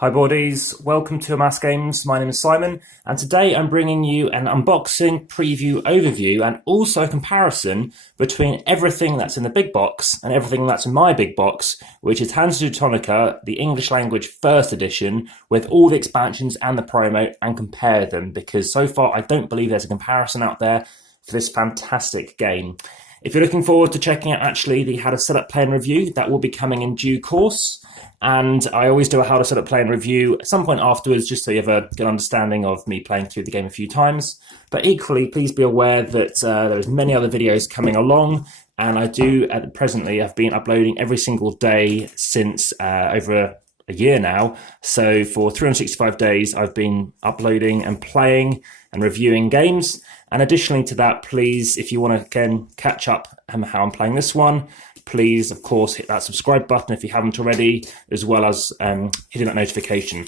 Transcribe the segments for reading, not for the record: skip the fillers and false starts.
Hi boardies, welcome to Amass Games. My name is Simon, and today I'm bringing you an unboxing, preview, overview, and also a comparison between everything that's in the big box and everything that's in my big box, which is Hansa Teutonica, the English language first edition, with all the expansions and the promo, and compare them, because so far I don't believe there's a comparison out there for this fantastic game. If you're looking forward to checking out actually the how to set up play and review, that will be coming in due course. And I always do a how to set up play and review at some point afterwards, just so you have a good understanding of me playing through the game a few times. But equally, please be aware that there's many other videos coming along, and I do presently I've been uploading every single day since over a year now. So for 365 days, I've been uploading and playing and reviewing games. And additionally to that, please, if you want to again catch up on how I'm playing this one, please, of course, hit that subscribe button if you haven't already, as well as hitting that notification.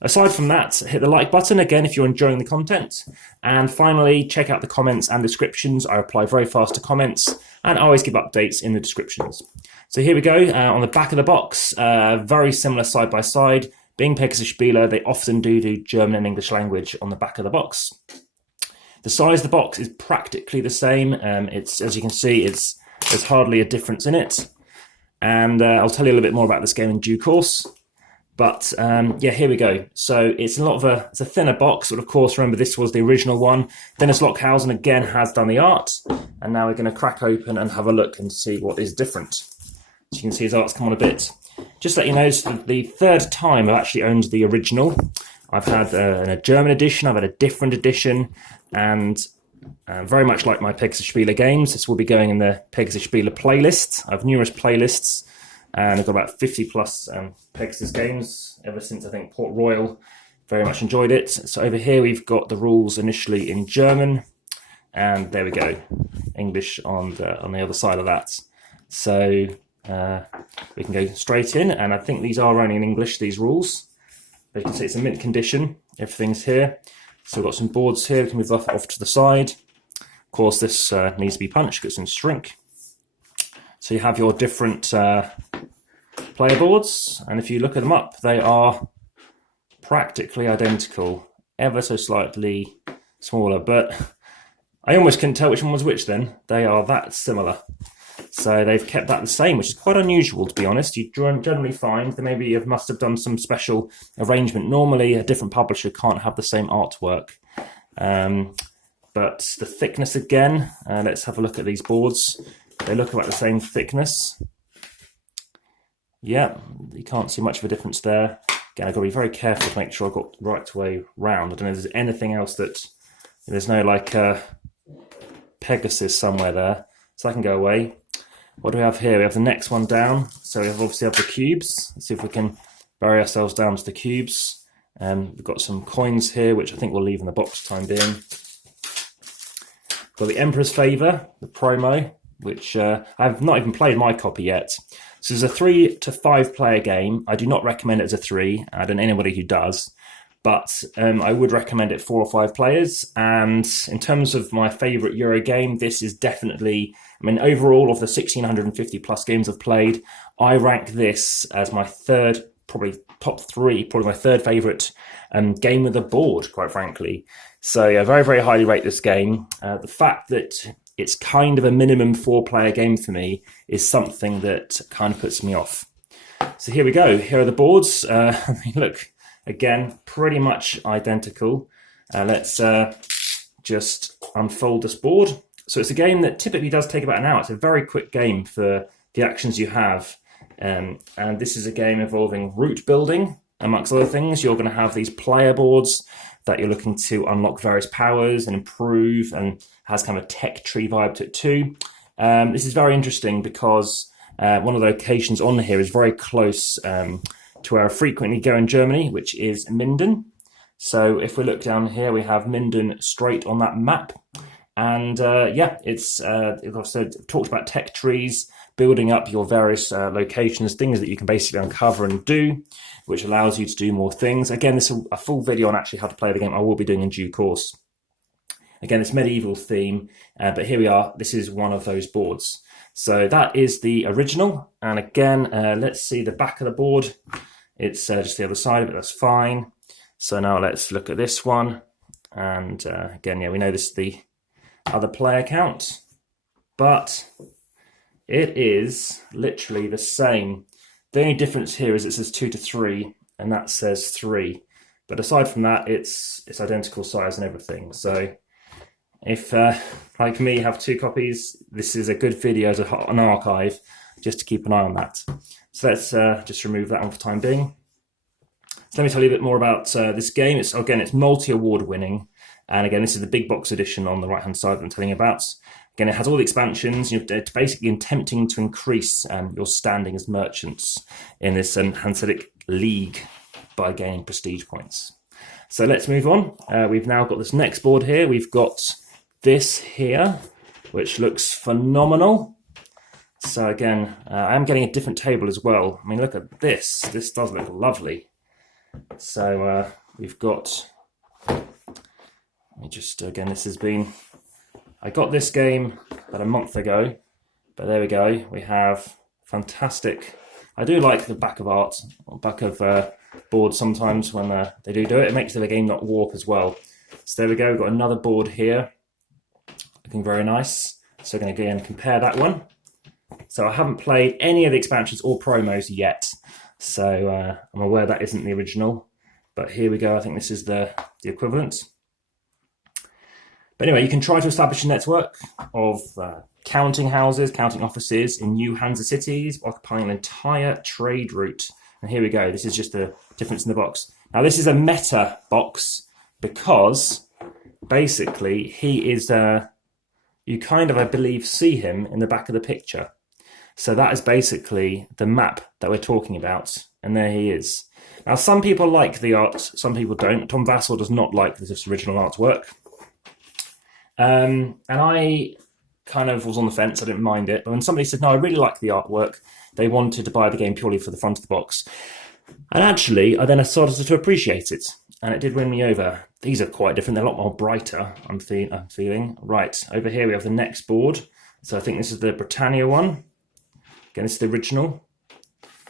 Aside from that, hit the like button again if you're enjoying the content. And finally, check out the comments and descriptions. I reply very fast to comments, and I always give updates in the descriptions. So here we go, on the back of the box, very similar side by side. Being Pegasus Spieler, they often do German and English language on the back of the box. The size of the box is practically the same. It's, as you can see, there's hardly a difference in it. And I'll tell you a little bit more about this game in due course. But yeah, here we go. So it's it's a thinner box, but of course, remember this was the original one. Dennis Lockhausen again has done the art. And now we're going to crack open and have a look and see what is different. As you can see, his art's come on a bit. Just to let you know, this is the third time I've actually owned the original. I've had a German edition, I've had a different edition, and very much like my Pegasus Spieler games, this will be going in the Pegasus Spieler playlist. I have numerous playlists, and I've got about 50 plus Pegasus games ever since I think Port Royal. Very much enjoyed it. So over here we've got the rules initially in German, and there we go, English on the other side of that. So we can go straight in, and I think these are only in English, these rules. But you can see it's in mint condition, everything's here. So we've got some boards here, we can move off to the side. Of course, this needs to be punched because it's in shrink. So you have your different player boards, and if you look at them up, they are practically identical, ever so slightly smaller, but I almost couldn't tell which one was which then. They are that similar. So they've kept that the same, which is quite unusual, to be honest. You generally find that maybe you must have done some special arrangement. Normally, a different publisher can't have the same artwork. But the thickness again, let's have a look at these boards. They look about the same thickness. Yeah, you can't see much of a difference there. Again, I've got to be very careful to make sure I've got the right way round. I don't know if there's anything else that... There's no, like, Pegasus somewhere there, so that can go away. What do we have here? We have the next one down. So we obviously have the cubes. Let's see if we can bury ourselves down to the cubes. We've got some coins here, which I think we'll leave in the box for the time being. Got the Emperor's Favour, the promo, which I've not even played my copy yet. So it's a 3 to 5 player game. I do not recommend it as a 3. I don't know anybody who does. But I would recommend it 4 or 5 players. And in terms of my favourite Euro game, this is definitely, I mean, overall of the 1,650 plus games I've played, I rank this as my third, probably top 3, probably my third favourite game with a board, quite frankly. So yeah, very, very highly rate this game. The fact that it's kind of a minimum 4 player game for me is something that kind of puts me off. So here we go. Here are the boards. I mean, look. Again, pretty much identical. Let's just unfold this board. So it's a game that typically does take about an hour. It's a very quick game for the actions you have. And this is a game involving route building, amongst other things. You're going to have these player boards that you're looking to unlock various powers and improve, and has kind of a tech tree vibe to it too. This is very interesting because one of the locations on here is very close to where I frequently go in Germany, which is Minden. So if we look down here, we have Minden straight on that map. And yeah, it's also talked about tech trees, building up your various locations, things that you can basically uncover and do, which allows you to do more things. Again, this is a full video on actually how to play the game I will be doing in due course. Again, it's medieval theme, but here we are. This is one of those boards. So that is the original. And again, let's see the back of the board. It's just the other side, but that's fine. So now let's look at this one. And again, yeah, we know this is the other player count, but it is literally the same. The only difference here is it says 2 to 3, and that says 3. But aside from that, it's identical size and everything. So if, like me, have 2 copies, this is a good video as an archive, just to keep an eye on that. So let's just remove that one for the time being. So let me tell you a bit more about this game. It's multi-award winning. And again, this is the big box edition on the right-hand side that I'm telling you about. Again, it has all the expansions. It's basically attempting to increase your standing as merchants in this Hanseatic League by gaining prestige points. So let's move on. We've now got this next board here. We've got this here, which looks phenomenal. So again, I am getting a different table as well. I mean, look at this. This does look lovely. So we've got, let me just, again, this has been, I got this game about a month ago, but there we go. We have fantastic, I do like the back of art, or back of boards sometimes when they do it. It makes the game not warp as well. So there we go, we've got another board here, looking very nice. So we're going to again compare that one. So I haven't played any of the expansions or promos yet. So I'm aware that isn't the original, but here we go. I think this is the equivalent. But anyway, you can try to establish a network of counting houses, counting offices in new Hansa cities, occupying an entire trade route. And here we go. This is just the difference in the box. Now, this is a meta box because basically he is, you kind of, I believe, see him in the back of the picture. So that is basically the map that we're talking about. And there he is. Now, some people like the art, some people don't. Tom Vassell does not like this original artwork. And I kind of was on the fence. I didn't mind it. But when somebody said, no, I really like the artwork, they wanted to buy the game purely for the front of the box. And actually, I then started to appreciate it. And it did win me over. These are quite different. They're a lot more brighter, I'm feeling. Right, over here we have the next board. So I think this is the Britannia one. Again, it's the original.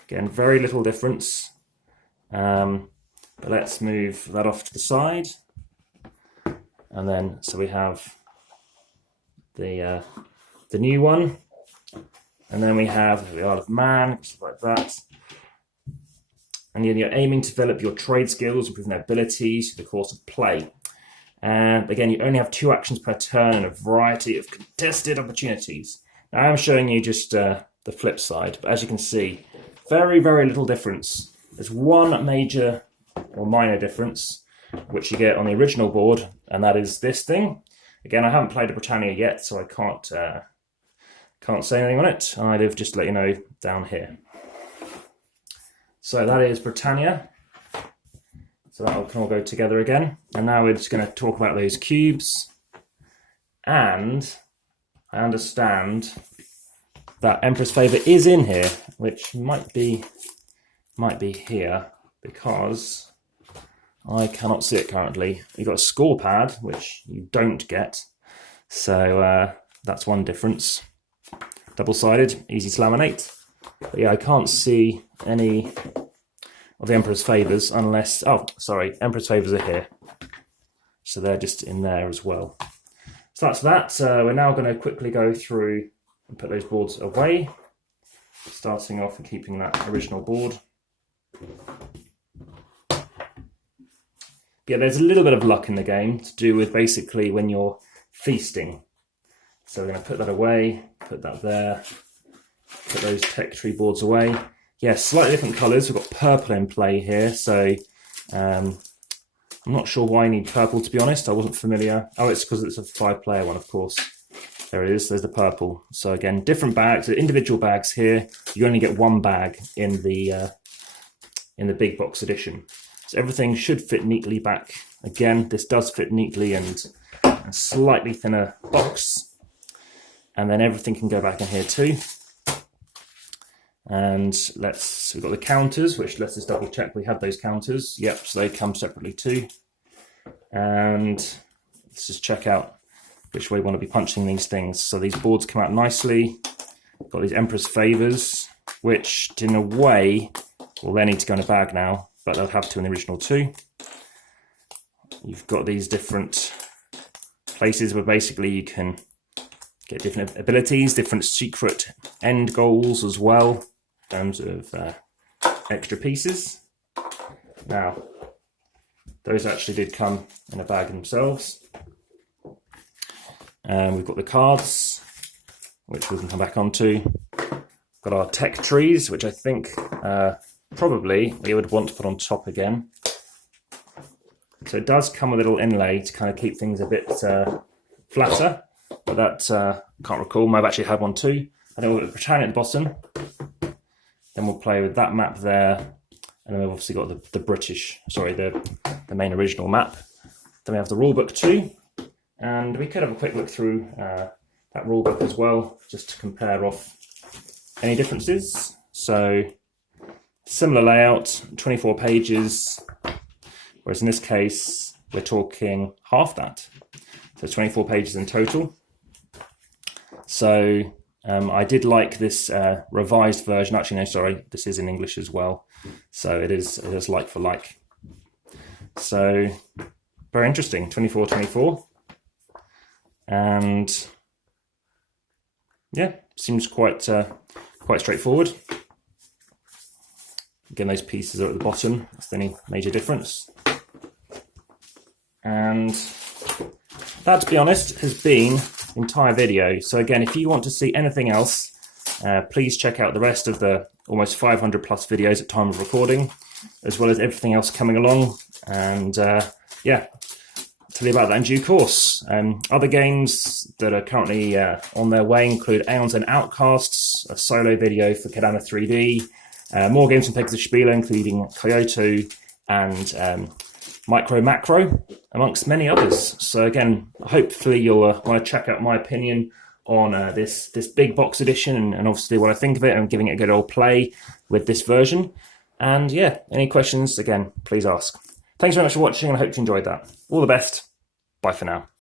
Again, very little difference. But let's move that off to the side. And then, so we have the new one. And then we have the Isle of Man, stuff like that. And you're aiming to develop your trade skills, improving their abilities through the course of play. And again, you only have 2 actions per turn and a variety of contested opportunities. Now, I'm showing you just the flip side, but as you can see, very, very little difference. There's one major or minor difference, which you get on the original board, and that is this thing. Again, I haven't played a Britannia yet, so I can't say anything on it. I'd just let you know down here. So that is Britannia. So that can all go together again. And now we're just going to talk about those cubes. And I understand that Emperor's Favour is in here, which might be here because I cannot see it currently. You've got a score pad, which you don't get. So that's one difference. Double-sided, easy to laminate. But yeah, I can't see any of the Emperor's Favours unless... Oh, sorry, Emperor's Favours are here. So they're just in there as well. So that's that. We're now going to quickly go through and put those boards away. Starting off and keeping that original board. Yeah, there's a little bit of luck in the game to do with basically when you're feasting. So we're going to put that away, put that there, put those tech tree boards away. Yeah, slightly different colours. We've got purple in play here, so I'm not sure why I need purple, to be honest. I wasn't familiar. Oh, it's because it's a 5-player one, of course. There it is. There's the purple. So again, different bags, individual bags here. You only get 1 bag in the big box edition. So everything should fit neatly back. Again, this does fit neatly and a slightly thinner box. And then everything can go back in here too. And we've got the counters, which let's just double check we have those counters. Yep, so they come separately too. And let's just check out which way we want to be punching these things. So these boards come out nicely. Got these Emperor's Favours, which in a way well, they need to go in a bag now, but they'll have to in the original too. You've got these different places where basically you can get different abilities, different secret end goals as well, in terms of extra pieces. Now, those actually did come in a bag themselves. We've got the cards, which we can come back onto. Got our tech trees, which I think probably we would want to put on top again. So it does come with a little inlay to kind of keep things a bit flatter, but that can't recall. Might have actually had one too. I think we'll put the Britannia at the bottom. Then we'll play with that map there. And then we've obviously got the British, sorry, the main original map. Then we have the rulebook too. And we could have a quick look through that rulebook as well, just to compare off any differences. So similar layout, 24 pages, whereas in this case, we're talking half that. So 24 pages in total. So I did like this revised version. Actually, no, sorry, this is in English as well. So it is like for like. So very interesting, 24. And yeah, seems quite straightforward. Again, those pieces are at the bottom. That's the only major difference. And that, to be honest, has been the entire video. So again, if you want to see anything else, please check out the rest of the almost 500 plus videos at time of recording, as well as everything else coming along. And yeah, tell you about that in due course. Other games that are currently on their way include Aeons and Outcasts, a solo video for Kodama 3D, more games from Pegasus Spiele, including Kyoto and Micro Macro, amongst many others. So again, hopefully you'll want to check out my opinion on this big box edition and obviously what I think of it, and giving it a good old play with this version. And yeah, any questions, again, please ask. Thanks very much for watching, and I hope you enjoyed that. All the best. Bye for now.